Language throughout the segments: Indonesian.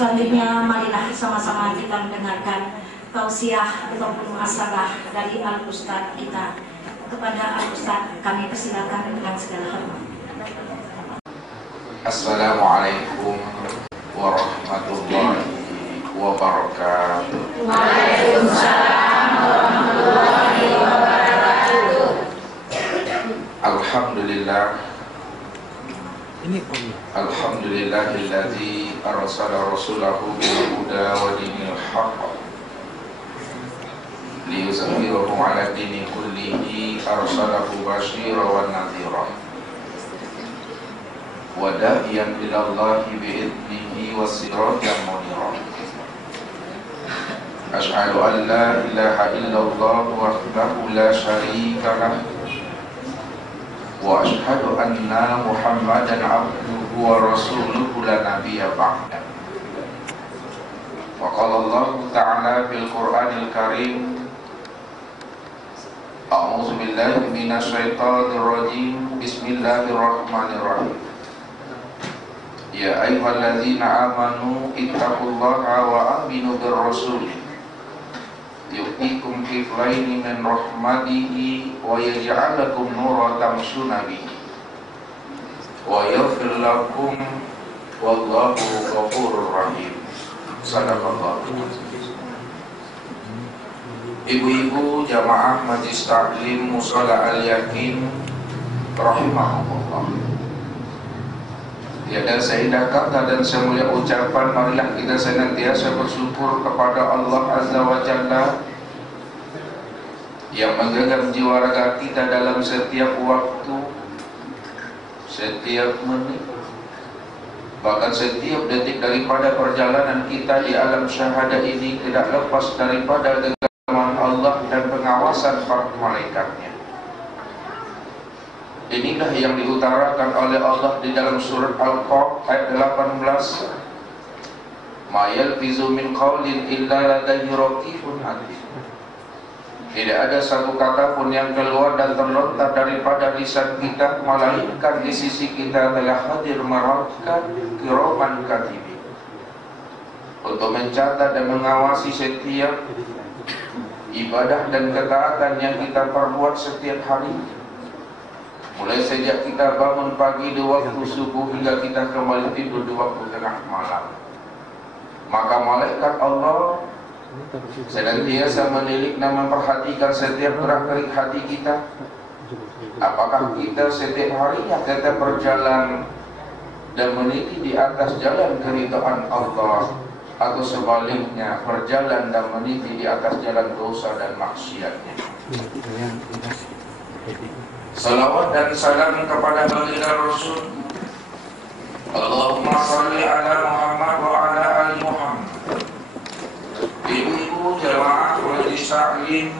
Selanjutnya marilah sama-sama kita mendengarkan tausiah ataupun muhasabah dari Al-Ustadz kita. Kepada Al-Ustadz kami persilakan dengan segala hormat. Assalamualaikum warahmatullahi wabarakatuh. Waalaikumsalam warahmatullahi wabarakatuh. Alhamdulillah. Alhamdulillahilladzi arsala rasulahu bil huda wa dinil haqq liyuzhhirahu 'ala dini kullihi arsalahu basyiran wa nadhira wa da'iyan ila Allahi bi'idnihi wa sirajan munira. Asyhadu an la ilaha illallah wahdahu la syarika lahu wa asyhadu anna Muhammadan abduhu wa rasuluhu la nabiyya ba'da. Wa qala Allah ta'ala fil Qur'anil Karim, a'udzu billahi minasy syaithanir rajim, bismillahirrahmanirrahim. Ya ayyuhalladzina amanu ittaqullaha wa aminu birrasul yu'tikum kiflaini min rahmatihi wa yaj'al lakum nuran tamshuna bihi wa yaghfir lakum wallahu ghafurur rahim. Sadaqallahu. Ibu-ibu jamaah Majelis Taklim Mushola Al-Yakin rahimahumullah. Tiada seindah kata dan semulia ucapan, marilah kita senantiasa bersyukur kepada Allah Azza wa Jalla yang menggenggam jiwa raga kita dalam setiap waktu, setiap menit, bahkan setiap detik daripada perjalanan kita di alam syahadah ini tidak lepas daripada genggaman Allah dan pengawasan para malaikatnya. Inilah yang diutarakan oleh Allah di dalam surat Al-Qaf ayat 18. Ma yalfizu min qawlin illa ladayhi raqibun atid. Tidak ada satu kata pun yang keluar dan terlontar daripada lisan kita melainkan di sisi kita telah hadir malaikat kiraman katibin untuk mencatat dan mengawasi setiap ibadah dan ketaatan yang kita perbuat setiap hari. Mulai sejak kita bangun pagi di waktu subuh hingga kita kembali tidur di waktu tengah malam. Maka malaikat Allah senantiasa menilik dan memperhatikan setiap gerak-gerik hati kita. Apakah kita setiap harinya kita berjalan dan meniti di atas jalan keridhaan Allah, atau sebaliknya berjalan dan meniti di atas jalan dosa dan maksiatnya. Salawat dan salam kepada baginda Rasul. Allahumma salli ala Muhammad wa ala ali Muhammad. Ibu-ibu jamaah Majelis Taklim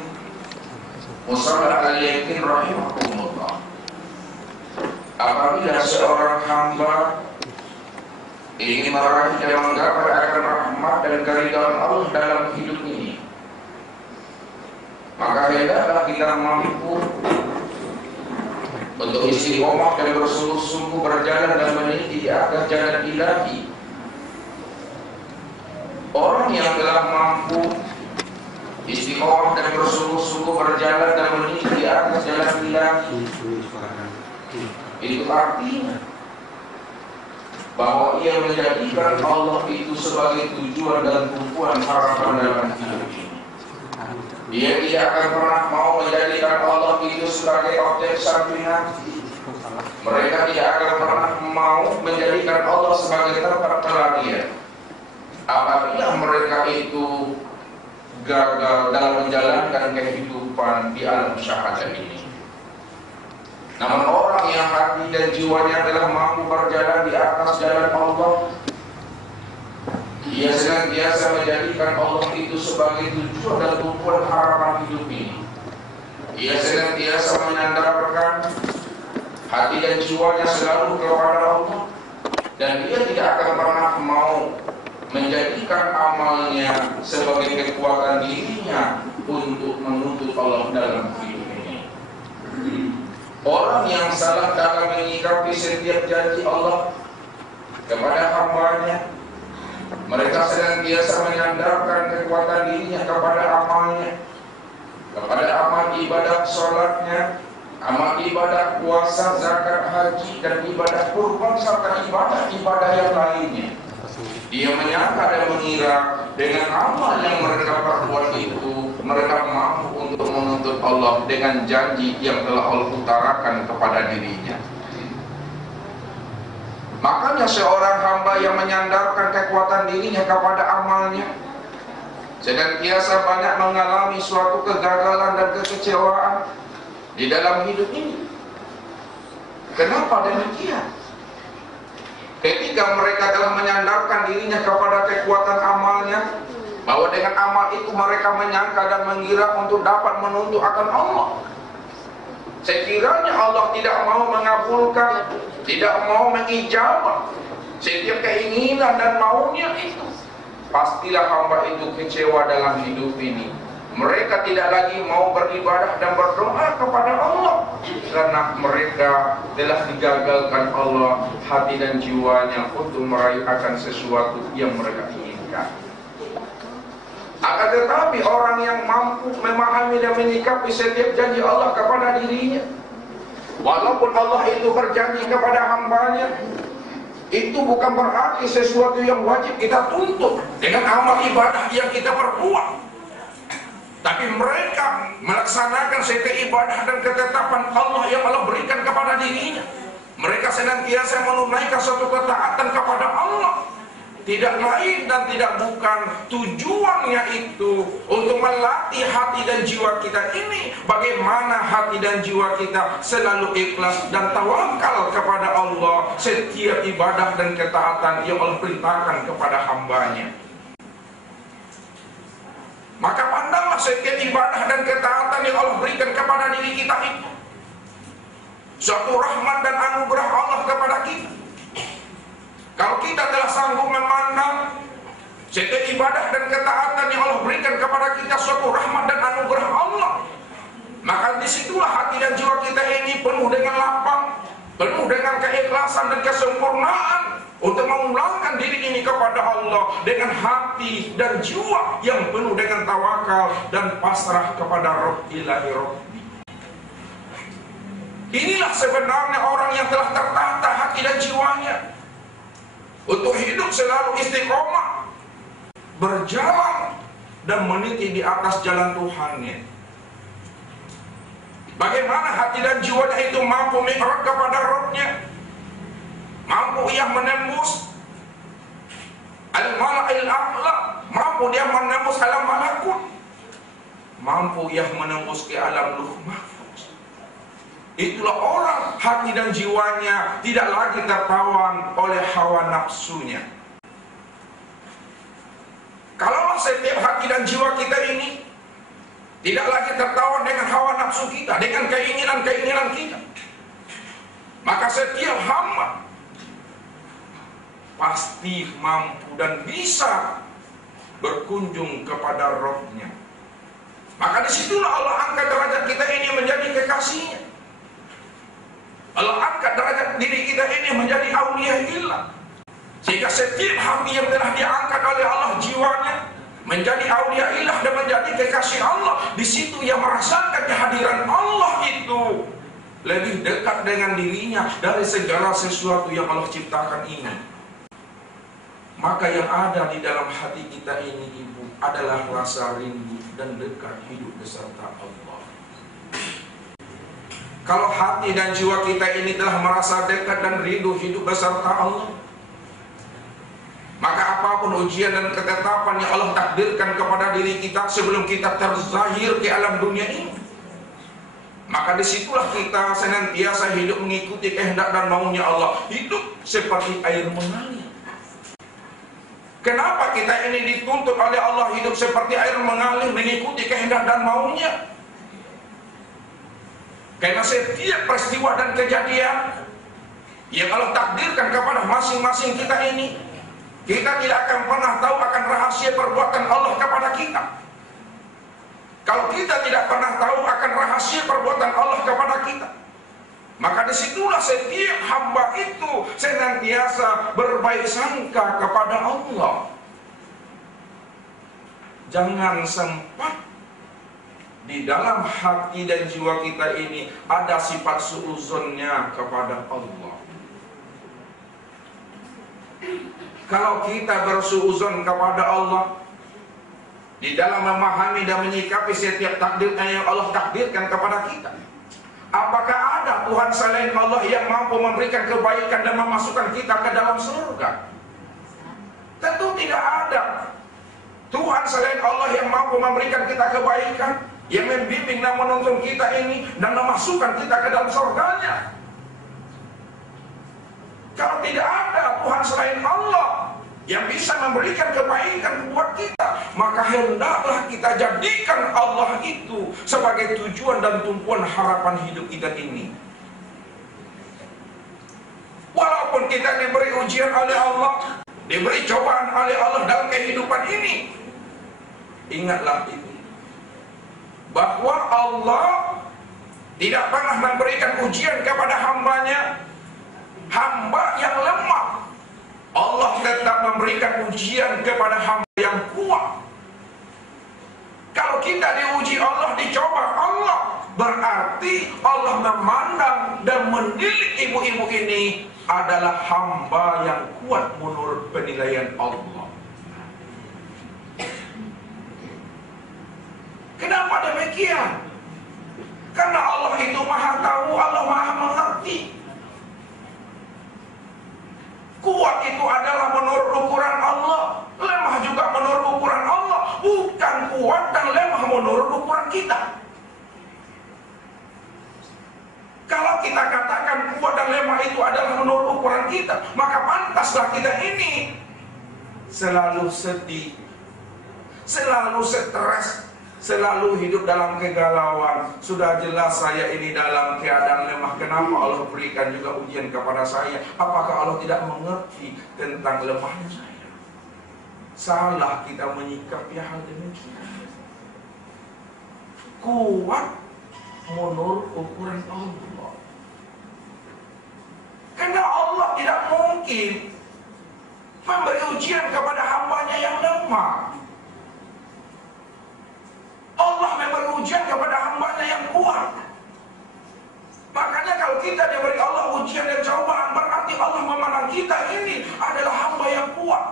Mushola Al-Yakin rahimahumullah. Apabila seorang hamba ingin meraih dan menggapai akan rahmat dan keridhaan Allah dalam hidup ini, maka hendaklah kita mampu untuk istiqomah dan bersungguh-sungguh berjalan dan meniti di atas jalan ilahi. Orang yang telah mampu istiqomah dan bersungguh-sungguh berjalan dan meniti di atas jalan ilahi, itu artinya bahwa ia menjadikan Allah itu sebagai tujuan dan tumpuan harapan dalam hidup ini. Dia tidak akan pernah mau menjadikan Allah itu sebagai objek sampingan. Mereka tidak akan pernah mau menjadikan Allah sebagai tempat pelarian. Apabila mereka itu gagal dalam menjalankan kehidupan di alam syahadah ini. Namun orang yang hati dan jiwanya telah mampu berjalan di atas jalan Allah, ia senantiasa menjadikan Allah itu sebagai tujuan dan tumpuan harapan hidup ini. Ia senantiasa menyandarkan hati dan jiwanya selalu kepada Allah, dan dia tidak akan pernah mau menjadikan amalnya sebagai kekuatan dirinya untuk menuntut Allah dalam hidup ini. Orang yang salah dalam menyikapi setiap janji Allah kepada hambanya, Mereka senantiasa menyandarkan kekuatan dirinya kepada amalnya, kepada amal ibadah sholatnya, amal ibadah puasa, zakat, haji, dan ibadah kurban serta ibadah-ibadah yang lainnya. Dia menyangka dan mengira dengan amal yang mereka perbuat itu, mereka mampu untuk menuntut Allah dengan janji yang telah Allah utarakan kepada dirinya. Makanya seorang hamba yang menyandarkan kekuatan dirinya kepada amalnya senantiasa banyak mengalami suatu kegagalan dan kekecewaan di dalam hidup ini. Kenapa demikian? Ketika mereka telah menyandarkan dirinya kepada kekuatan amalnya, bahwa dengan amal itu mereka menyangka dan mengira untuk dapat menuntut akan Allah. Sekiranya Allah tidak mau mengabulkan, tidak mau mengijabah setiap keinginan dan maunya itu, pastilah hamba itu kecewa dalam hidup ini. Mereka tidak lagi mau beribadah dan berdoa kepada Allah karena mereka telah digagalkan Allah hati dan jiwanya untuk meraih akan sesuatu yang mereka inginkan. Akan tetapi orang yang mampu memahami dan menyikapi setiap janji Allah kepada dirinya, walaupun Allah itu berjanji kepada hambanya, itu bukan berarti sesuatu yang wajib kita tuntut dengan amal ibadah yang kita perbuat. Tapi mereka melaksanakan setiap ibadah dan ketetapan Allah yang Allah berikan kepada dirinya. Mereka senantiasa menunaikan suatu ketaatan kepada Allah. Tidak lain dan tidak bukan tujuannya itu untuk melatih hati dan jiwa kita ini, bagaimana hati dan jiwa kita selalu ikhlas dan tawakal kepada Allah setiap ibadah dan ketaatan yang Allah perintahkan kepada hambanya. Maka pandanglah setiap ibadah dan ketaatan yang Allah berikan kepada diri kita itu suatu rahmat dan anugerah Allah kepada kita. Kalau kita telah sanggup memandang setiap ibadah dan ketaatan yang Allah berikan kepada kita suatu rahmat dan anugerah Allah, maka disitulah hati dan jiwa kita ini penuh dengan lapang, penuh dengan keikhlasan dan kesempurnaan untuk memulangkan diri ini kepada Allah dengan hati dan jiwa yang penuh dengan tawakal dan pasrah kepada Rabb ilahi Rabbi. Inilah sebenarnya orang yang telah tertata hati dan jiwanya untuk hidup selalu istiqomah, berjalan dan meniti di atas jalan Tuhannya. Bagaimana hati dan jiwanya itu mampu mi'raj kepada Rabb-Nya, mampu ia menembus al-mala'il a'la, mampu dia menembus alam malakut, mampu ia menembus ke alam luh mahfuz. Itulah orang hati dan jiwanya tidak lagi tertawan oleh hawa nafsunya. Kalau setiap hati dan jiwa kita ini tidak lagi tertawan dengan hawa nafsu kita, dengan keinginan-keinginan kita, maka setiap hamba pasti mampu dan bisa berkunjung kepada Rabb-Nya. Maka disitulah Allah angkat derajat kita ini menjadi kekasihnya. Allah angkat derajat diri kita ini menjadi auliyaillah. Sehingga setiap hamba yang telah diangkat oleh Allah jiwanya menjadi auliyaillah dan menjadi kekasih Allah, di situ ia merasakan kehadiran Allah itu lebih dekat dengan dirinya dari segala sesuatu yang Allah ciptakan ini. Maka yang ada di dalam hati kita ini, Ibu, adalah rasa rindu dan dekat hidup beserta Allah. Kalau hati dan jiwa kita ini telah merasa dekat dan rindu hidup beserta Allah, maka apapun ujian dan ketetapan yang Allah takdirkan kepada diri kita sebelum kita terzahir di alam dunia ini, maka disitulah kita senantiasa hidup mengikuti kehendak dan maunya Allah, hidup seperti air mengalir. Kenapa kita ini dituntut oleh Allah hidup seperti air mengalir, mengikuti kehendak dan maunya? Karena setiap peristiwa dan kejadian yang Allah takdirkan kepada masing-masing kita ini, kita tidak akan pernah tahu akan rahasia perbuatan Allah kepada kita. Kalau kita tidak pernah tahu akan rahasia perbuatan Allah kepada kita, maka disitulah setiap hamba itu senantiasa berbaik sangka kepada Allah. Jangan sempat di dalam hati dan jiwa kita ini ada sifat suuzonnya kepada Allah. Kalau kita bersuuzon kepada Allah di dalam memahami dan menyikapi setiap takdir yang Allah takdirkan kepada kita, apakah ada Tuhan selain Allah yang mampu memberikan kebaikan dan memasukkan kita ke dalam surga? Tentu tidak ada. Tuhan selain Allah yang mampu memberikan kita kebaikan, yang membimbing dan menuntun kita ini dan memasukkan kita ke dalam surganya. Kalau tidak ada Tuhan selain Allah yang bisa memberikan kebaikan buat kita, maka hendaklah kita jadikan Allah itu sebagai tujuan dan tumpuan harapan hidup kita ini. Walaupun kita diberi ujian oleh Allah, diberi cobaan oleh Allah dalam kehidupan ini, ingatlah itu, bahwa Allah tidak pernah memberikan ujian kepada hambanya, hamba yang lemah. Allah tetap memberikan ujian kepada hamba yang kuat. Kalau kita diuji Allah, dicoba Allah, berarti Allah memandang dan menilai ibu-ibu ini adalah hamba yang kuat menurut penilaian Allah. Kenapa demikian? Karena Allah itu maha tahu, Allah maha mengerti. Kuat itu adalah menurut ukuran Allah, lemah juga menurut ukuran Allah, bukan kuat dan lemah menurut ukuran kita. Kalau kita katakan kuat dan lemah itu adalah menurut ukuran kita, maka pantaslah kita ini selalu sedih, selalu stres, selalu hidup dalam kegalauan. Sudah jelas saya ini dalam keadaan lemah, kenapa Allah berikan juga ujian kepada saya? Apakah Allah tidak mengerti tentang lemahnya saya? Salah kita menyikapi hal demikian. Kuat menurut ukuran Allah. Karena Allah tidak mungkin memberi ujian kepada hambanya yang lemah. Allah memberi ujian kepada hambanya yang kuat. Makanya kalau kita diberi Allah ujian dan cobaan, berarti Allah memandang kita ini adalah hamba yang kuat.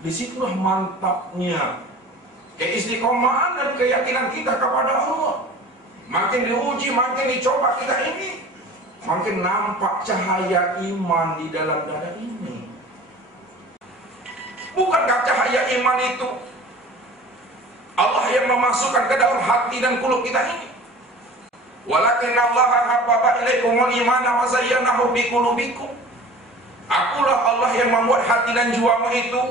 Disitulah mantapnya keistiqomahan dan keyakinan kita kepada Allah. Makin diuji, makin dicoba kita ini, makin nampak cahaya iman di dalam dada ini. Bukankah cahaya iman itu Allah yang memasukkan ke dalam hati dan qulub kita ini? Walakinna Allaha habbaba ilaikumul imana wa zayyanahu bi qulubikum. Akulah Allah yang membuat hati dan jiwamu itu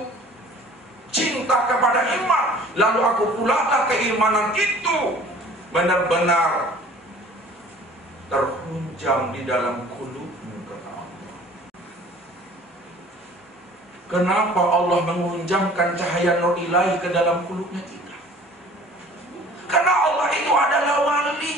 cinta kepada iman, lalu aku pulalah keimanan itu benar-benar terhunjam di dalam qulubmu, kata Allah. Kenapa Allah menghunjamkan cahaya nur ilahi ke dalam qulubnya kita? Karena Allah itu adalah wali.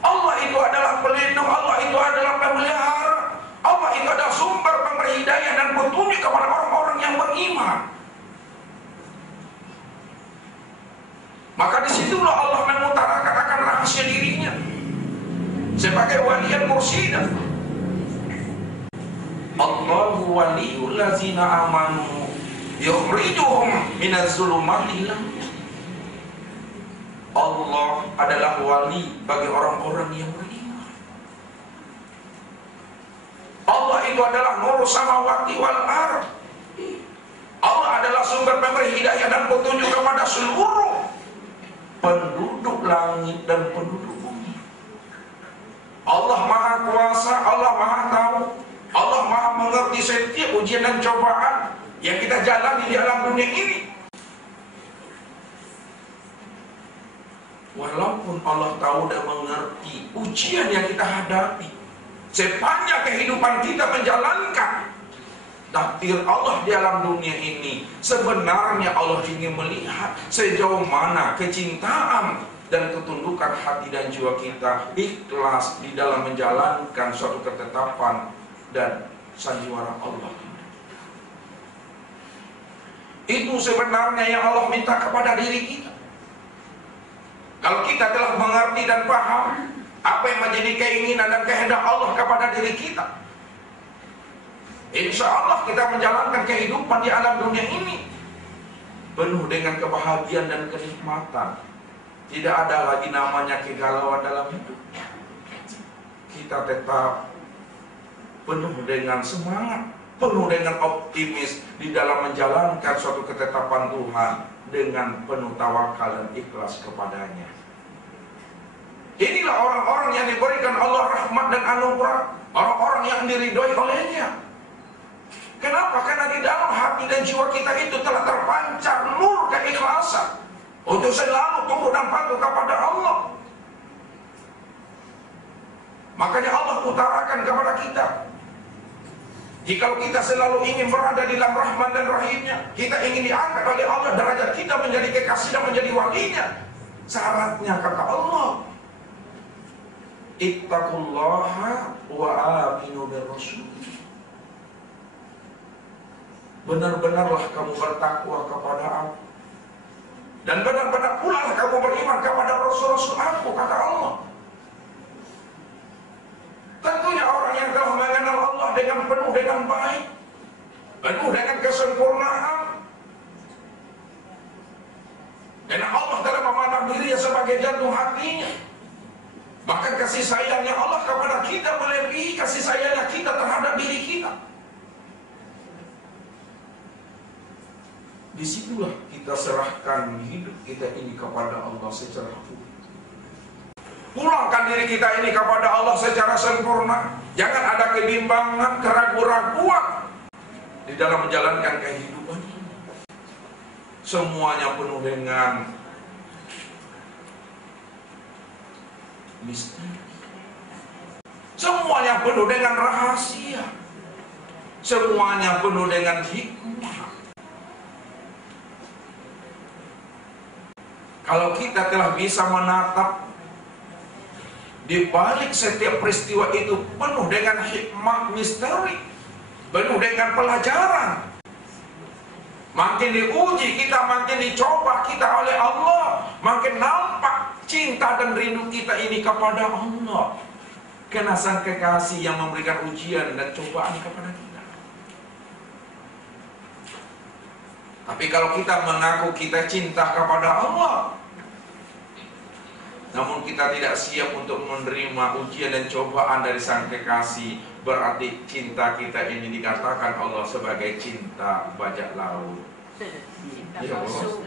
Allah itu adalah pelindung, Allah itu adalah pemelihara, Allah itu adalah sumber pemberi hidayah dan petunjuk kepada orang-orang yang beriman. Maka disitulah Allah mengutarakan akan rahasia dirinya sebagai waliyan mursyid. Allahu waliyul ladzina amanu yukhrijuhum minaz zulumati ila nur. Allah adalah wali bagi orang-orang yang beriman. Allah itu adalah nur samawati wal ardh. Allah adalah sumber pemberi hidayah dan petunjuk kepada seluruh penduduk langit dan penduduk bumi. Allah maha kuasa, Allah maha tahu, Allah maha mengerti setiap ujian dan cobaan yang kita jalani di alam dunia ini. Walaupun Allah tahu dan mengerti ujian yang kita hadapi sepanjang kehidupan kita menjalankan takdir Allah di alam dunia ini, sebenarnya Allah ingin melihat sejauh mana kecintaan dan ketundukan hati dan jiwa kita ikhlas di dalam menjalankan suatu ketetapan dan sandiwara Allah. Itu sebenarnya yang Allah minta kepada diri kita. Kalau kita telah mengerti dan paham apa yang menjadi keinginan dan kehendak Allah kepada diri kita, insya Allah kita menjalankan kehidupan di alam dunia ini penuh dengan kebahagiaan dan kenikmatan. Tidak ada lagi namanya kegalauan dalam hidup. Kita tetap penuh dengan semangat, penuh dengan optimis di dalam menjalankan suatu ketetapan Tuhan dengan penuh tawakal dan ikhlas kepadanya. Inilah orang-orang yang diberikan Allah rahmat dan anugerah, orang-orang yang diridhoi olehnya. Kenapa? Karena di dalam hati dan jiwa kita itu telah terpancar nur keikhlasan untuk selalu tunduk dan patuh kepada Allah. Makanya Allah utarakan kepada kita, jika kita selalu ingin berada di dalam rahmat dan rahimnya, kita ingin diangkat oleh Allah, derajat kita menjadi kekasih dan menjadi walinya, syaratnya kata Allah, ittaqullaha wa aminu birrasul. Benar-benarlah kamu bertakwa kepada aku, dan benar-benar pula kamu beriman kepada Rasul-Rasul aku, kata Allah. Tentunya orang yang telah mengenal Allah dengan penuh dengan baik, penuh dengan kesempurnaan, karena Allah telah memandang dirinya sebagai jantung hatinya, maka kasih sayangnya Allah kepada kita melebihi kasih sayangnya kita terhadap diri kita. Disitulah kita serahkan hidup kita ini kepada Allah secara full. Pulangkan diri kita ini kepada Allah secara sempurna. Jangan ada kebimbangan, keraguan-raguan di dalam menjalankan kehidupan ini. Semuanya penuh dengan misteri. Semuanya penuh dengan rahasia. Semuanya penuh dengan hikmah. Kalau kita telah bisa menatap di balik setiap peristiwa itu penuh dengan hikmah misteri, penuh dengan pelajaran, makin diuji kita, makin dicoba kita oleh Allah, makin nampak cinta dan rindu kita ini kepada Allah, karena sang kekasih yang memberikan ujian dan cobaan kepada kita. Tapi kalau kita mengaku kita cinta kepada Allah, namun kita tidak siap untuk menerima ujian dan cobaan dari sang kekasih, berarti cinta kita ini dikatakan Allah sebagai cinta bajak laut. Ya Allah,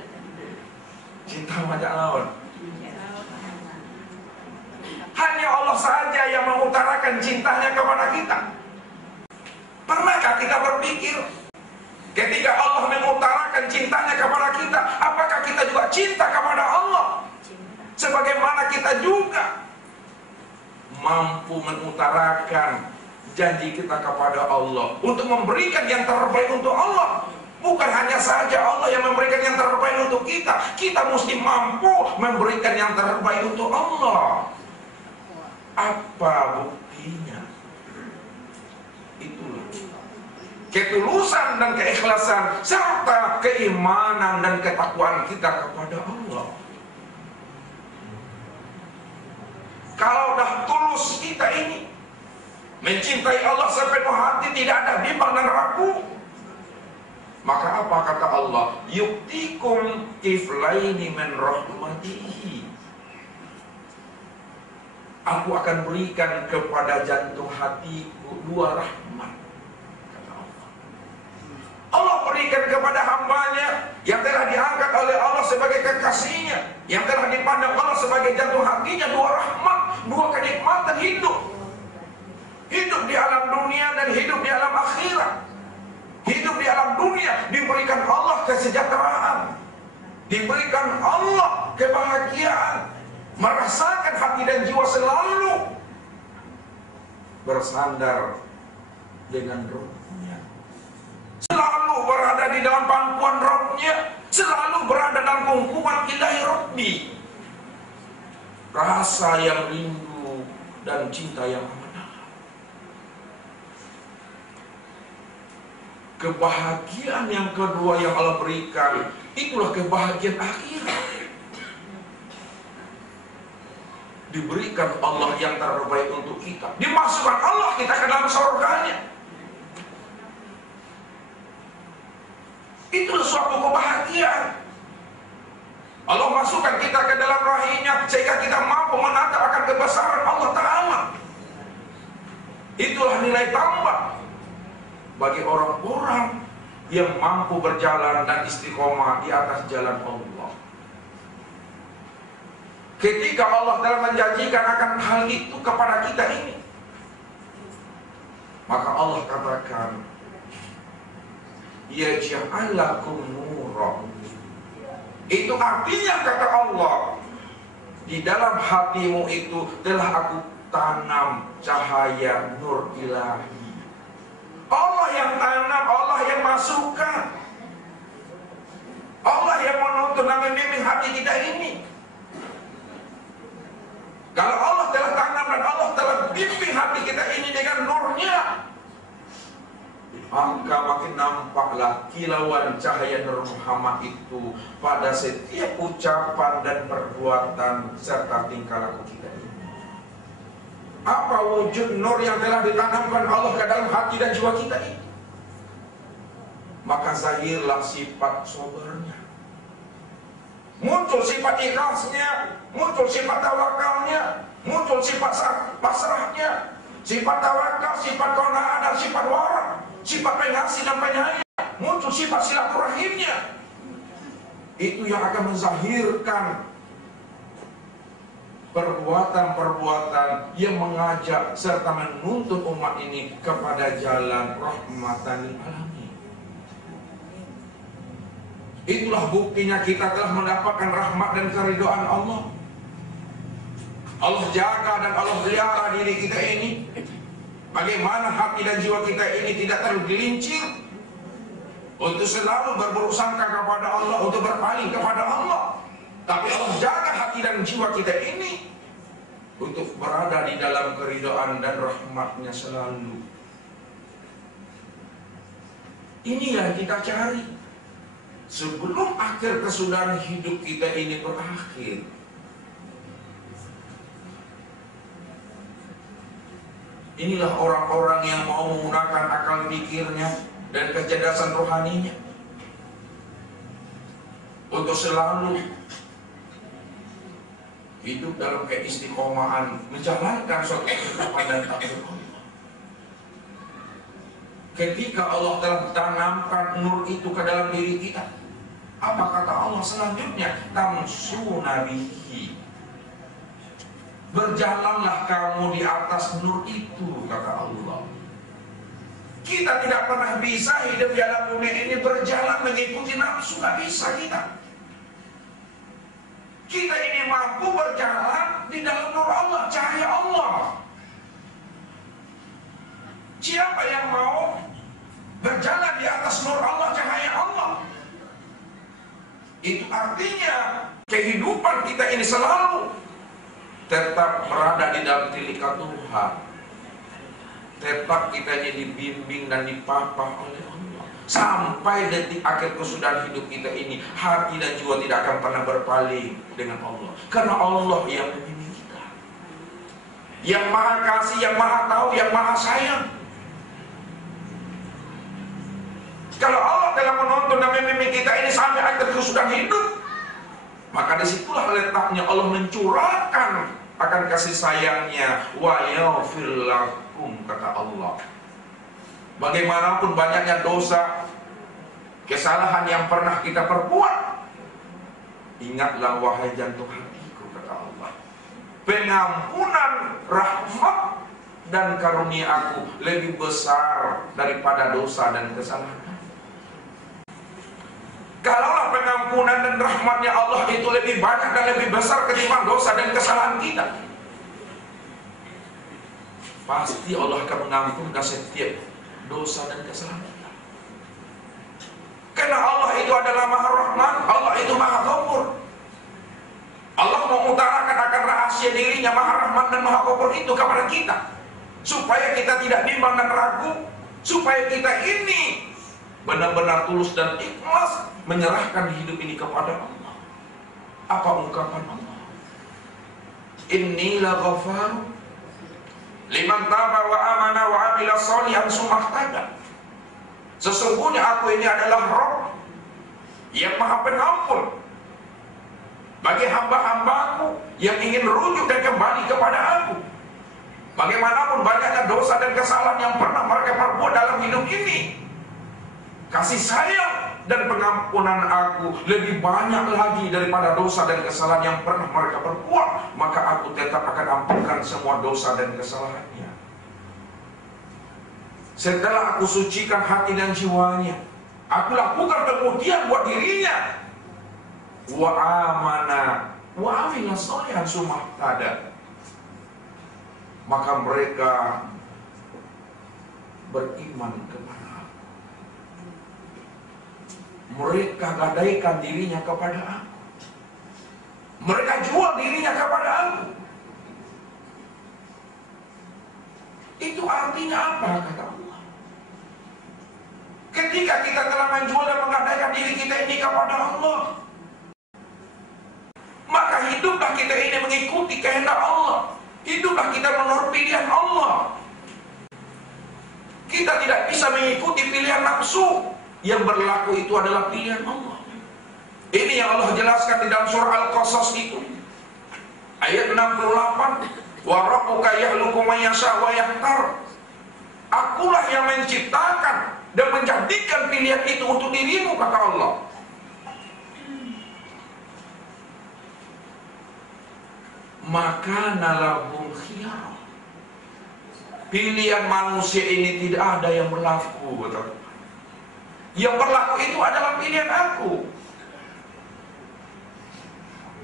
cinta bajak laut. Hanya Allah saja yang mengutarakan cintanya kepada kita. Pernahkah kita berpikir, ketika Allah mengutarakan cintanya kepada kita, apakah kita juga cinta kepada Allah? Sebagaimana kita juga mampu mengutarakan janji kita kepada Allah untuk memberikan yang terbaik untuk Allah. Bukan hanya saja Allah yang memberikan yang terbaik untuk kita, kita mesti mampu memberikan yang terbaik untuk Allah. Apa buktinya? Itulah ketulusan dan keikhlasan serta keimanan dan ketakwaan kita kepada Allah. Kalau dah tulus kita ini mencintai Allah sepenuh hati, tidak ada bimbang dan ragu, maka apa kata Allah? Yuktikum kiflaini min rahmatihi. Aku akan berikan kepada jantung hatiku dua rahmat, kata Allah. Allah berikan kepada hambanya yang telah diangkat oleh Allah sebagai kekasihnya, yang telah dipandang Allah sebagai jantung hatinya, dua rahmat, dua kenikmatan hidup. Hidup di alam dunia dan hidup di alam akhirat. Hidup di alam dunia diberikan Allah kesejahteraan, diberikan Allah kebahagiaan, merasakan hati dan jiwa selalu bersandar dengan Rabb-Nya, selalu berada di dalam pangkuan Rabb-Nya, selalu berada dalam pangkuan ilahi Rabbi. Rasa yang rindu dan cinta yang amat. kebahagiaan yang kedua yang Allah berikan, itulah kebahagiaan akhirat. Diberikan Allah yang terbaik untuk kita, dimasukkan Allah kita ke dalam surganya. Itulah suatu kebahagiaan. Allah masukkan kita ke dalam rahimnya sehingga kita mampu menatap akan kebesaran Allah Ta'ala. Itulah nilai tambah bagi orang-orang yang mampu berjalan dan istiqomah di atas jalan Allah. Ketika Allah telah menjanjikan akan hal itu kepada kita ini, maka Allah katakan, yaj'al lakum nuran. Itu artinya kata Allah, di dalam hatimu itu telah aku tanam cahaya nur ilahi. Allah yang tanam, Allah yang masukkan, Allah yang menuntun dan membimbing hati kita ini. Kalau Allah telah tanam dan Allah telah bimbing hati kita ini dengan nurnya, maka makin nampaklah kilauan cahaya Nur Muhammad itu pada setiap ucapan dan perbuatan serta tingkah laku kita ini. Apa wujud nur yang telah ditanamkan Allah ke dalam hati dan jiwa kita ini? Maka zahirlah sifat sabarnya, muncul sifat ikhlasnya, muncul sifat tawakalnya, muncul sifat pasrahnya, sifat tawakal, sifat qanaah dan sifat wara, sifat pengasih dan penyayang, muncul sifat silaturahimnya. Itu yang akan menzahirkan perbuatan-perbuatan yang mengajak serta menuntun umat ini kepada jalan rahmatan lil alamin. Itulah buktinya kita telah mendapatkan rahmat dan keridhaan Allah. Allah jaga dan Allah pelihara diri kita ini. Bagaimana hati dan jiwa kita ini tidak tergelincir untuk selalu berburuk sangka kepada Allah, untuk berpaling kepada Allah. Tapi Allah jaga hati dan jiwa kita ini untuk berada di dalam keridhaan dan rahmatnya selalu. Ini yang kita cari sebelum akhir kesudahan hidup kita ini berakhir. Inilah orang-orang yang mau menggunakan akal pikirnya dan kecerdasan rohaninya untuk selalu hidup dalam keistiqomahan, menjalankan suatu kehidupan dan takdir Allah. Ketika Allah telah tanamkan nur itu ke dalam diri kita, apa kata Allah selanjutnya? Tamsuna bihi. Berjalanlah kamu di atas nur itu, kata Allah. Kita tidak pernah bisa hidup di dalam dunia ini berjalan mengikuti nafsu, gak bisa kita. Kita ini mampu berjalan di dalam nur Allah, cahaya Allah. Siapa yang mau berjalan di atas nur Allah, cahaya Allah? Itu artinya kehidupan kita ini selalu tetap berada di dalam tilikat Tuhan. Tetap kita ini dibimbing dan dipapah oleh Allah. Sampai detik akhir kesudahan hidup kita ini, hati dan jiwa tidak akan pernah berpaling dengan Allah. Karena Allah yang membimbing kita, yang maha kasih, yang maha tahu, yang maha sayang. Kalau Allah telah menuntun dan membimbing kita ini sampai akhir kesudahan hidup, maka disitulah letaknya Allah mencurahkan akan kasih sayangnya. Wa yaghfir lakum, kata Allah. Bagaimanapun banyaknya dosa, kesalahan yang pernah kita perbuat, ingatlah wahai jantung hatiku, kata Allah, pengampunan, rahmat dan karunia aku lebih besar daripada dosa dan kesalahan. Kalaulah pengampunan dan rahmatnya Allah itu lebih banyak dan lebih besar ketimbang dosa dan kesalahan kita, pasti Allah akan mengampunkan setiap dosa dan kesalahan kita. Karena Allah itu adalah Maha Rahman, Allah itu Maha Ghafur. Allah mengutarakan akan rahasia dirinya Maha Rahman dan Maha Ghafur itu kepada kita, supaya kita tidak bimbang dan ragu, supaya kita ini benar-benar tulus dan ikhlas menyerahkan hidup ini kepada Allah. Apa ungkapan Allah? Inni la ghafar liman taba wa amana wa amila sholihan sumahtada. Sesungguhnya aku ini adalah Rabb yang maha pengampun bagi hamba-hambaku yang ingin rujuk dan kembali kepada aku. Bagaimanapun banyaknya dosa dan kesalahan yang pernah mereka perbuat dalam hidup ini, kasih sayang dan pengampunan aku lebih banyak lagi daripada dosa dan kesalahan yang pernah mereka perbuat. Maka aku tetap akan ampunkan semua dosa dan kesalahannya. Setelah aku sucikan hati dan jiwanya, aku lakukan kemudian buat dirinya. Wa amana wa amila sholihan sumahtada. Maka mereka beriman kepada aku. Mereka gadaikan dirinya kepada aku. Mereka jual dirinya kepada aku. Itu artinya apa, kata Allah? Ketika kita telah menjual dan menggadaikan diri kita ini kepada Allah, maka hiduplah kita ini mengikuti kehendak Allah. Hiduplah kita menurut pilihan Allah. Kita tidak bisa mengikuti pilihan nafsu. Yang berlaku itu adalah pilihan Allah. Ini yang Allah jelaskan di dalam surah Al-Qasas itu. Ayat 68. Wa rabbuka yakhluqu ma yasha wa yakhtar. Akulah yang menciptakan dan menjadikan pilihan itu untuk dirimu, kata Allah. Maka nalahum khiyar. Pilihan manusia ini tidak ada yang berlaku, betul. Yang berlaku itu adalah pilihan aku.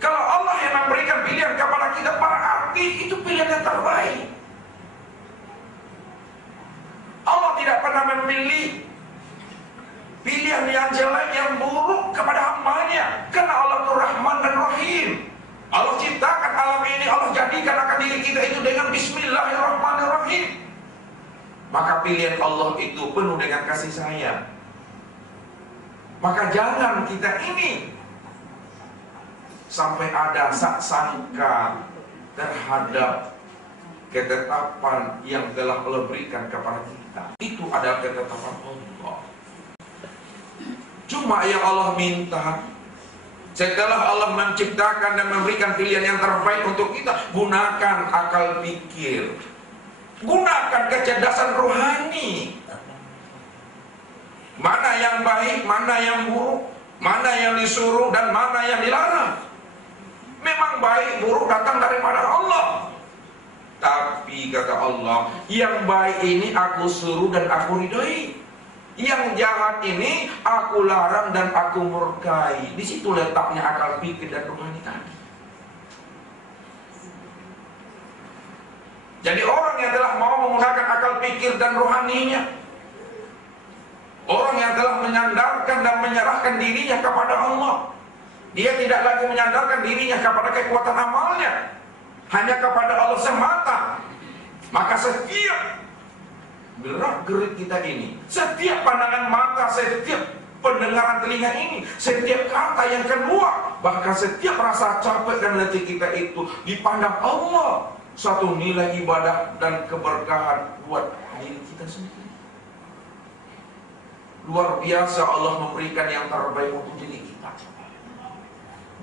Kalau Allah yang memberikan pilihan kepada kita, berarti itu pilihan yang terbaik. Allah tidak pernah memilih pilihan yang jelek, yang buruk kepada hambanya. Karena Allah itu Rahman dan Rahim. Allah ciptakan alam ini, Allah jadikan akan diri kita itu dengan Bismillahirrahmanirrahim. Maka pilihan Allah itu penuh dengan kasih sayang. Maka jangan kita ini sampai ada sangka terhadap ketetapan yang telah Allah berikan kepada kita. Itu adalah ketetapan Allah. Cuma yang Allah minta, setelah Allah menciptakan dan memberikan pilihan yang terbaik untuk kita, gunakan akal pikir, gunakan kecerdasan rohani. Mana yang baik, mana yang buruk, mana yang disuruh dan mana yang dilarang. Memang baik buruk datang daripada Allah. Tapi kata Allah, yang baik ini aku suruh dan aku ridhoi. Yang jahat ini aku larang dan aku murkai. Di situ letaknya akal pikir dan rohani tadi. Jadi orang yang telah mau menggunakan akal pikir dan rohaninya, orang yang telah menyandarkan dan menyerahkan dirinya kepada Allah, dia tidak lagi menyandarkan dirinya kepada kekuatan amalnya, hanya kepada Allah semata. Maka setiap gerak-gerik kita ini, setiap pandangan mata, setiap pendengaran telinga ini, setiap kata yang keluar, bahkan setiap rasa capek dan letih kita itu dipandang Allah satu nilai ibadah dan keberkahan buat diri kita sendiri. Luar biasa Allah memberikan yang terbaik untuk diri kita.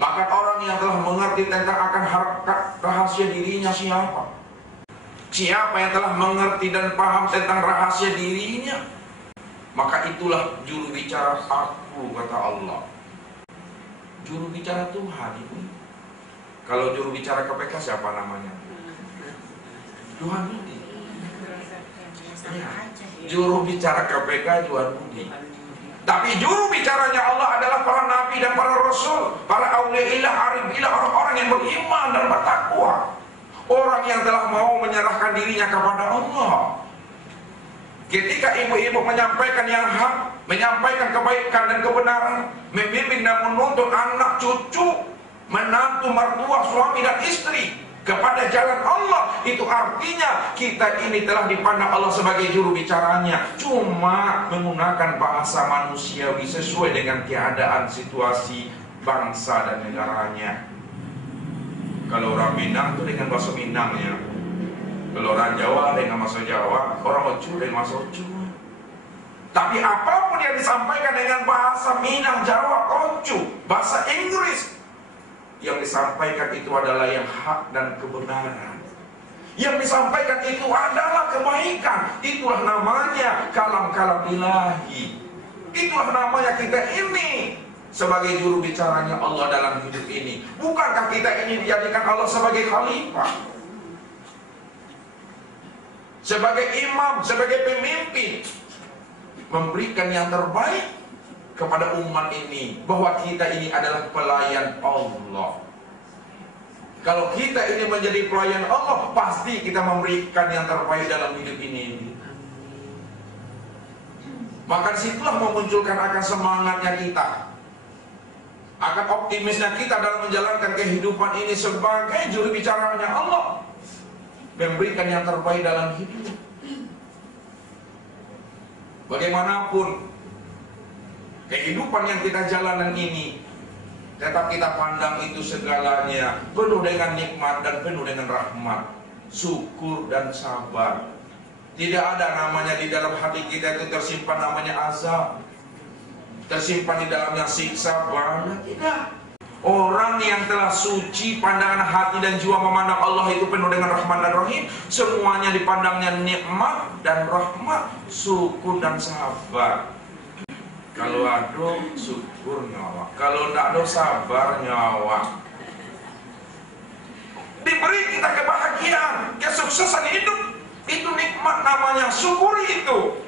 Bahkan orang yang telah mengerti tentang akan harkat rahasia dirinya siapa? Siapa yang telah mengerti dan paham tentang rahasia dirinya, maka itulah juru bicara aku, kata Allah. Juru bicara Tuhan ini. Kalau juru bicara KPK siapa namanya? Johan Budi. Ya. Juru bicara KPK Johan Budi. Tapi juru bicaranya Allah adalah para nabi dan para rasul, para auliya, arifillah, orang-orang yang beriman dan bertakwa. Orang yang telah mau menyerahkan dirinya kepada Allah. Ketika ibu-ibu menyampaikan yang hak, menyampaikan kebaikan dan kebenaran, membimbing dan menuntun anak cucu, menantu, mertua, suami dan istri, kepada jalan Allah, itu artinya kita ini telah dipandang Allah sebagai juru bicaranya. Cuma menggunakan bahasa manusiawi sesuai dengan keadaan situasi bangsa dan negaranya. Kalau orang Minang itu dengan bahasa Minangnya, kalau orang Jawa dengan bahasa Jawa, orang Ocu dengan bahasa Ocu. Tapi apapun yang disampaikan dengan bahasa Minang, Jawa, Ocu, bahasa Inggris, yang disampaikan itu adalah yang hak dan kebenaran. Yang disampaikan itu adalah kebaikan. Itulah namanya kalam-kalam ilahi. Itulah namanya kita ini sebagai juru bicaranya Allah dalam hidup ini. Bukankah kita ini dijadikan Allah sebagai khalifah, sebagai imam, sebagai pemimpin, memberikan yang terbaik kepada umat ini, bahwa kita ini adalah pelayan Allah. Kalau kita ini menjadi pelayan Allah, pasti kita memberikan yang terbaik dalam hidup ini. Maka disitulah memunculkan akan semangatnya kita, akan optimisnya kita dalam menjalankan kehidupan ini sebagai juru bicaranya Allah, memberikan yang terbaik dalam hidup. Bagaimanapun kehidupan yang kita jalankan ini, tetap kita pandang itu segalanya penuh dengan nikmat dan penuh dengan rahmat, syukur dan sabar. Tidak ada namanya di dalam hati kita itu tersimpan namanya azab, tersimpan di dalamnya siksa, bala. Tidak. Orang yang telah suci pandangan hati dan jiwa memandang Allah itu penuh dengan rahmat dan rahim, semuanya dipandangnya nikmat dan rahmat, syukur dan sabar. Kalau ada syukur nyawa, kalau tidak ada sabar nyawa. Diberi kita kebahagiaan, kesuksesan hidup, itu nikmat namanya, syukuri itu.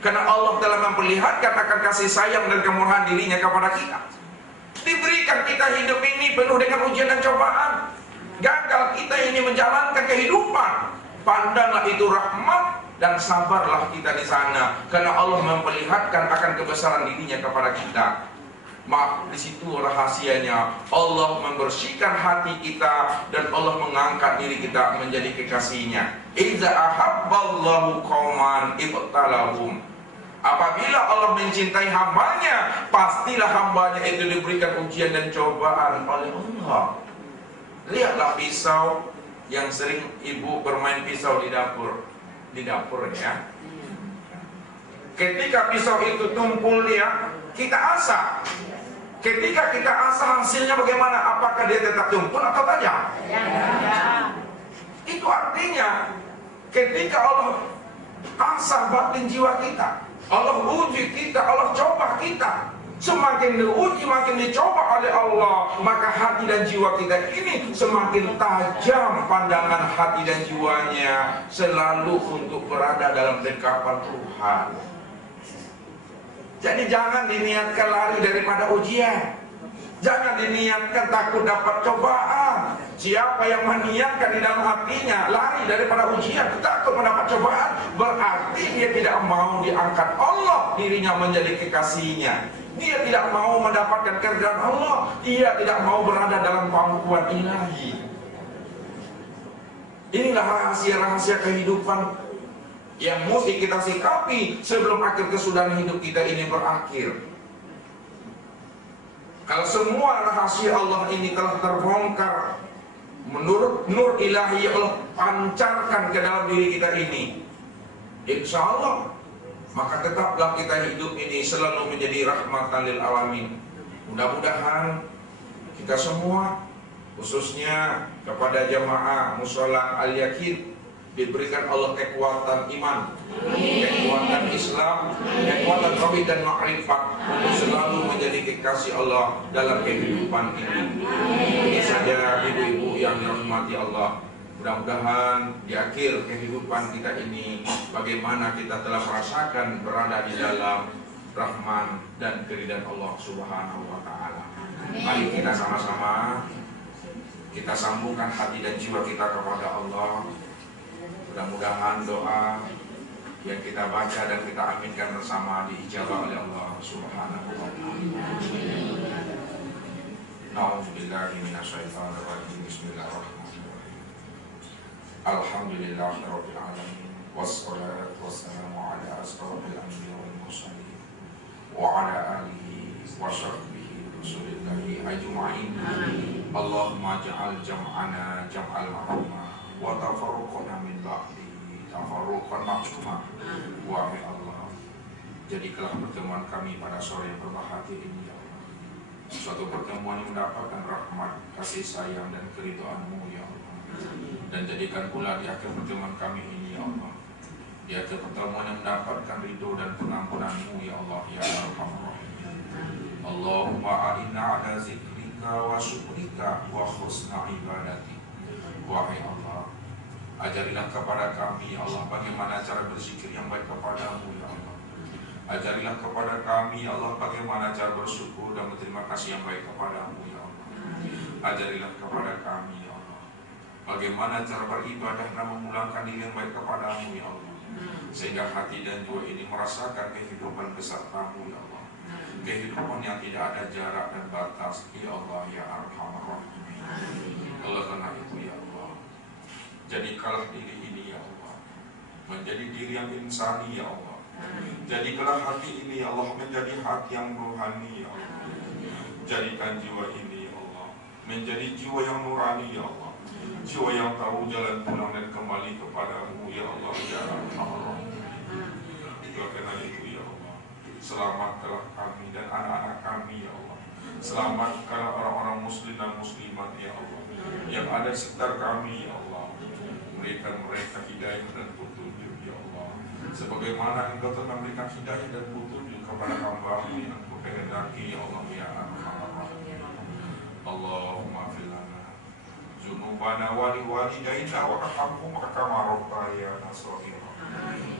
Karena Allah telah memperlihatkan akan kasih sayang dan kemurahan dirinya kepada kita. Diberikan kita hidup ini penuh dengan ujian dan cobaan. Gagal kita ini menjalankan kehidupan, pandanglah itu rahmat dan sabarlah kita di sana. Karena Allah memperlihatkan akan kebesaran dirinya kepada kita. Di situ rahasianya. Allah membersihkan hati kita dan Allah mengangkat diri kita menjadi kekasihnya. Idza ahabballahu qauman ibtalahum. Apabila Allah mencintai hambanya, pastilah hambanya itu diberikan ujian dan cobaan oleh Allah. Lihatlah pisau yang sering ibu bermain pisau di dapur ya. Ketika pisau itu tumpul dia, kita asah. Ketika kita asah hasilnya bagaimana? Apakah dia tetap tumpul atau tajam? Itu artinya ketika Allah asah batin jiwa kita, Allah uji kita, Allah coba kita. Semakin diuji, makin dicoba oleh Allah, maka hati dan jiwa kita ini semakin tajam pandangan hati dan jiwanya, selalu untuk berada dalam dekapan Tuhan. Jadi jangan diniatkan lari daripada ujian, jangan diniatkan takut dapat cobaan. Siapa yang meniatkan di dalam hatinya lari daripada ujian, takut mendapat cobaan, berarti dia tidak mau diangkat Allah dirinya menjadi kekasihnya. Dia tidak mau mendapatkan keridhaan Allah, dia tidak mau berada dalam pangkuan ilahi. Inilah rahasia-rahasia kehidupan yang mesti kita sikapi sebelum akhir kesudahan hidup kita ini berakhir. Kalau semua rahasia Allah ini telah terbongkar menurut nur ilahi yang Allah pancarkan ke dalam diri kita ini, insya Allah, maka tetaplah kita hidup ini selalu menjadi rahmatan lil alamin. Mudah-mudahan kita semua, khususnya kepada jamaah mushola Al-Yakin, diberikan Allah kekuatan iman, kekuatan Islam, kekuatan tauhid dan makrifat untuk selalu menjadi kekasih Allah dalam kehidupan ini. Ini saja ibu-ibu yang dirahmati Allah. Mudah-mudahan di akhir kehidupan kita ini, bagaimana kita telah merasakan berada di dalam rahman dan keridhaan Allah Subhanahu wa Ta'ala. Mari kita sama-sama kita sambungkan hati dan jiwa kita kepada Allah. Mudah-mudahan doa yang kita baca dan kita aminkan bersama diijabah oleh Allah Subhanahu wa Ta'ala. Na'udzubillahi minasyaitonir rajim. Bismillahirrahmanirrahim. Alhamdulillahirabbil alamin. Wassalatu wassalamu ala asrofil anbiya wal mursalin wa ala alihi wa sahbihi rasulillahi ajma'in. Allahumma ja'al jam'ana jam'al marhumah wa tafarruqana min ba'di tafarruqan ma'sumah. Wahai Allah, jadikanlah pertemuan kami pada sore yang berbahagia ini ya Allah suatu pertemuan yang mendapatkan rahmat, kasih sayang dan keridhaan-Mu ya Allah. Dan jadikan pula di akhir pertemuan kami ini ya Allah, di akhir pertemuan yang mendapatkan ridho dan pengampunan-Mu ya Allah ya Arhamar Rahimin. Allahumma a'inna ala zikrika wa syukrika wa husna ibadatik. Wahai Allah, ajarilah kepada kami ya Allah bagaimana cara berzikir yang baik kepadamu ya Allah. Ajarilah kepada kami ya Allah bagaimana cara bersyukur dan berterima kasih yang baik kepadamu ya Allah. Ajarilah kepada kami ya Allah bagaimana cara beribadah dan memulangkan diri yang baik kepadamu ya Allah, sehingga hati dan jiwa ini merasakan kehidupan besertamu ya Allah, kehidupan yang tidak ada jarak dan batas ya Allah ya Arhamar Rahimin. Oleh karena itu ya Allah, jadikanlah diri ini ya Allah menjadi diri yang insani ya Allah. Jadikanlah hati ini ya Allah menjadi hati yang rohani ya Allah. Jadikan jiwa ini ya Allah menjadi jiwa yang nurani ya Allah, jiwa yang tahu jalan pulang dan kembali kepadamu ya Allah ya Allah. Karena itu ya Allah, selamatkanlah kami dan anak-anak kami ya Allah. Selamatkanlah orang-orang muslim dan muslimat ya Allah yang ada di sekitar kami ya Allah. Berikan mereka hidayah dan petunjuk ya Allah, sebagaimana Engkau telah memberikan hidayah dan petunjuk kepada hamba-Mu yang Engkau kehendaki ya Allah ya Arhamar Rahimin. Allahumma fil lana dzunubana wa li walidayna wa arhamhum kama rabbayana shaghira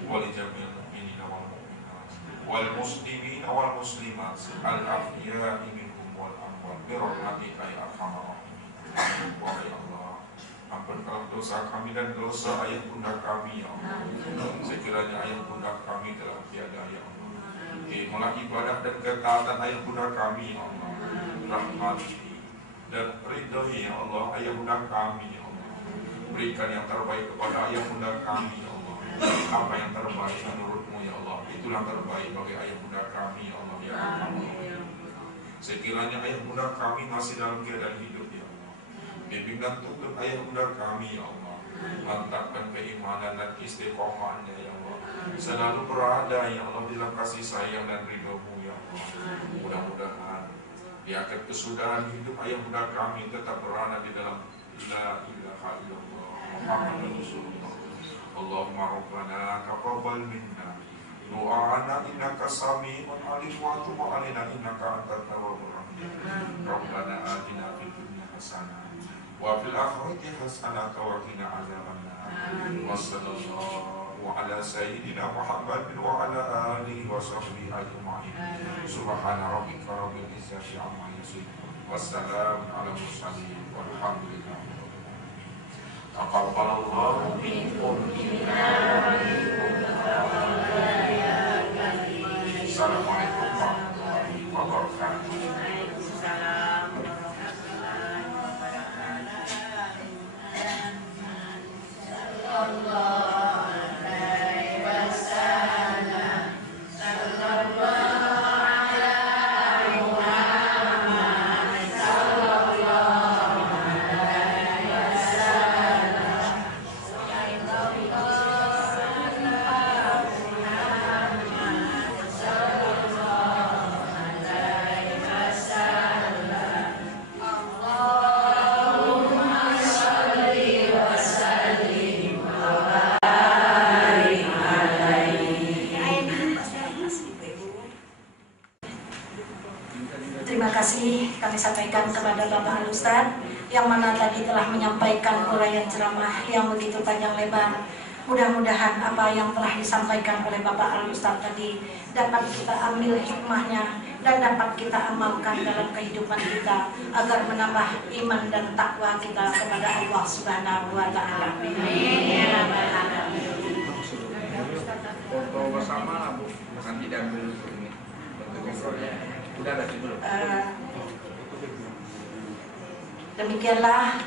wa li jami'il mu'minina wal mu'minat wal muslimina wal muslimat al ahya'i minhum wal amwat bi rahmatika ya arhamar rahimin. Wahai Allah, ampunkanlah dosa kami dan dosa ayah bunda kami ya Allah. Sekiranya ayah bunda kami telah tiada ya Allah, terimalah ibadah dan ketaatan ayah bunda kami ya Allah. Rahmati dan ridhoi ya Allah ayah bunda kami ya Allah. Berikan yang terbaik kepada ayah bunda kami ya Allah. Apa yang terbaik menurut-Mu ya Allah, itulah terbaik bagi ayah bunda kami ya Allah ya Allah. Sekiranya ayah bunda kami masih dalam keadaan hidup ya Allah, bimbing dan tuntun ayah bunda kami ya Allah. Mantapkan keimanan dan istiqomahnya ya Allah, selalu berada ya Allah dalam kasih sayang dan ridho-Mu ya Allah. Mudah-mudahan di akhir kesudahan hidup ayah bunda kami tetap berada di dalam la ilaha illallah Muhammadur Rasulullah. Allahumma rabbana taqabbal minna du'ana innaka sami'un alim wa tub 'alaina innaka antat tawwabur rahim. Rabbana atina fid dunya hasanah wa fil akhirati hasanah wa qina adzabannar. Wa sallallahu ala sayyidina Muhammad wa ala alihi wa sahbihi ajma'in. Subhana rabbika rabbil izzati amma yasifun wassalamun ala mursalin walhamdulillahi rabbil alamin. Taqabbalallahu minkum Assalamualaikum warahmatullahi wabarakatuh. Terima kasih kami sampaikan kepada Bapak Al-Ustadz yang mana tadi telah menyampaikan uraian ceramah yang begitu panjang lebar. Mudah-mudahan apa yang telah disampaikan oleh Bapak Al-Ustadz tadi dapat kita ambil hikmahnya dan dapat kita amalkan dalam kehidupan kita agar menambah iman dan takwa kita kepada Allah Subhanahu wa Ta'ala. Foto bersama lah Bu, nanti diambil ini untuk kontrolnya. Udah ada belum? Demikianlah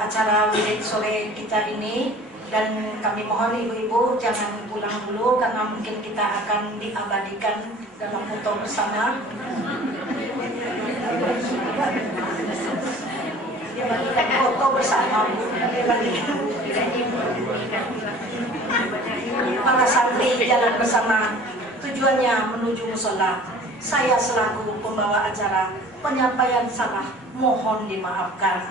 acara wirid sore kita ini, dan kami mohon ibu-ibu jangan pulang dulu karena mungkin kita akan diabadikan dalam foto bersama. Diabadikan foto bersama, para santri jalan bersama, tujuannya menuju musola. Saya selaku pembawa acara, penyampaian salah mohon dimaafkan.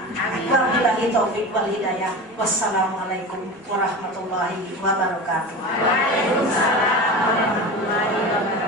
Wabillahi taufik wal hidayah. Wassalamualaikum warahmatullahi wabarakatuh. Waalaikumsalam warahmatullahi wabarakatuh.